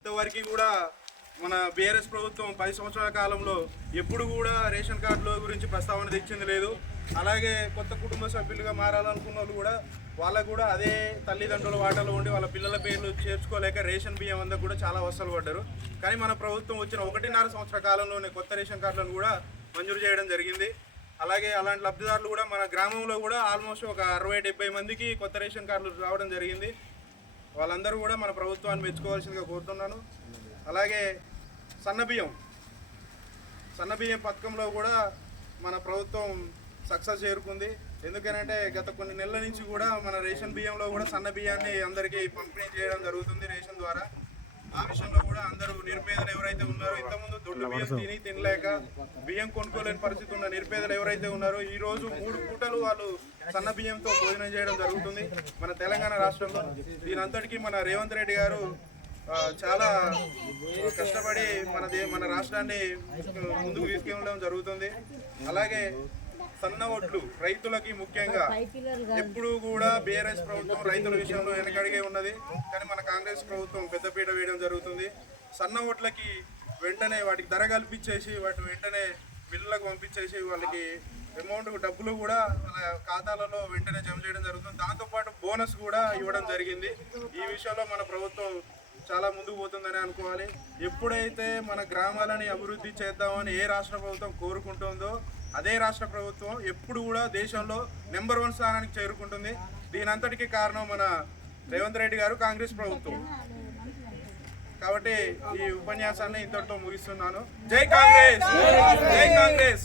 ఇంతవరకు కూడా మన బీఆర్ఎస్ ప్రభుత్వం పది సంవత్సరాల కాలంలో ఎప్పుడు కూడా రేషన్ కార్డుల గురించి ప్రస్తావన తెచ్చింది లేదు. అలాగే కొత్త కుటుంబ సభ్యులుగా మారాలనుకున్న వాళ్ళు కూడా వాళ్ళకు కూడా అదే తల్లిదండ్రుల వాటలో ఉండి వాళ్ళ పిల్లల పేర్లు చేర్చుకోలేక రేషన్ బియ్యం అంతా కూడా చాలా అవస్థలు పడ్డారు. కానీ మన ప్రభుత్వం వచ్చిన ఒకటిన్నర సంవత్సర కాలంలోనే కొత్త రేషన్ కార్డులను కూడా మంజూరు చేయడం జరిగింది. అలాగే అలాంటి లబ్ధిదారులు కూడా మన గ్రామంలో కూడా ఆల్మోస్ట్ ఒక అరవై డెబ్బై మందికి కొత్త రేషన్ కార్డులు రావడం జరిగింది. వాళ్ళందరూ కూడా మన ప్రభుత్వాన్ని మెచ్చుకోవాల్సిందిగా కోరుతున్నాను. అలాగే సన్నబియ్యం సన్నబియ్యం పథకంలో కూడా మన ప్రభుత్వం సక్సెస్ చేరుకుంది. ఎందుకనంటే గత కొన్ని నెలల నుంచి కూడా మన రేషన్ బియ్యంలో కూడా సన్న బియ్యాన్ని అందరికీ పంపిణీ చేయడం జరుగుతుంది రేషన్ ద్వారా. ఆ విషయంలో అందరూ నిరుపేదలు ఎవరైతే ఉన్నారో ఇంతకుముందు దొడ్డు బియ్యం తిని తినలేక బియ్యం కొనుక్కోలేని పరిస్థితి ఉన్న నిరుపేదలు ఎవరైతే ఉన్నారో ఈ రోజు మూడు పూటలు వాళ్ళు సన్న బియ్యంతో భోజనం చేయడం జరుగుతుంది మన తెలంగాణ రాష్ట్రంలో. దీనంతటికీ మన రేవంత్ రెడ్డి గారు చాలా కష్టపడి మన మన రాష్ట్రాన్ని ముందుకు తీసుకెళ్ళడం జరుగుతుంది. అలాగే సన్న ఒడ్లు రైతులకి ముఖ్యంగా ఎప్పుడు కూడా బీఆర్ఎస్ ప్రభుత్వం రైతుల విషయంలో వెనకడిగే ఉన్నది. కానీ మన కాంగ్రెస్ ప్రభుత్వం పెద్దపీట వేయడం జరుగుతుంది. సన్న ఓట్లకి వెంటనే వాటికి ధర కల్పించేసి వాటిని వెంటనే బిల్లులకు పంపించేసి వాళ్ళకి అమౌంట్ డబ్బులు కూడా వాళ్ళ ఖాతాలలో వెంటనే జమ చేయడం జరుగుతుంది. దాంతోపాటు బోనస్ కూడా ఇవ్వడం జరిగింది. ఈ విషయంలో మన ప్రభుత్వం చాలా ముందుకు పోతుందని అనుకోవాలి. ఎప్పుడైతే మన గ్రామాలని అభివృద్ధి చేద్దామని ఏ రాష్ట్ర ప్రభుత్వం కోరుకుంటుందో అదే రాష్ట్ర ప్రభుత్వం ఎప్పుడు కూడా దేశంలో నెంబర్ వన్ స్థానానికి చేరుకుంటుంది. దీనంతటికీ కారణం మన రేవంత్ రెడ్డి గారు కాంగ్రెస్ ప్రభుత్వం. కాబట్టి ఈ ఉపన్యాసాన్ని ఇంతటితో ముగిస్తున్నాను. జై కాంగ్రెస్! జై కాంగ్రెస్!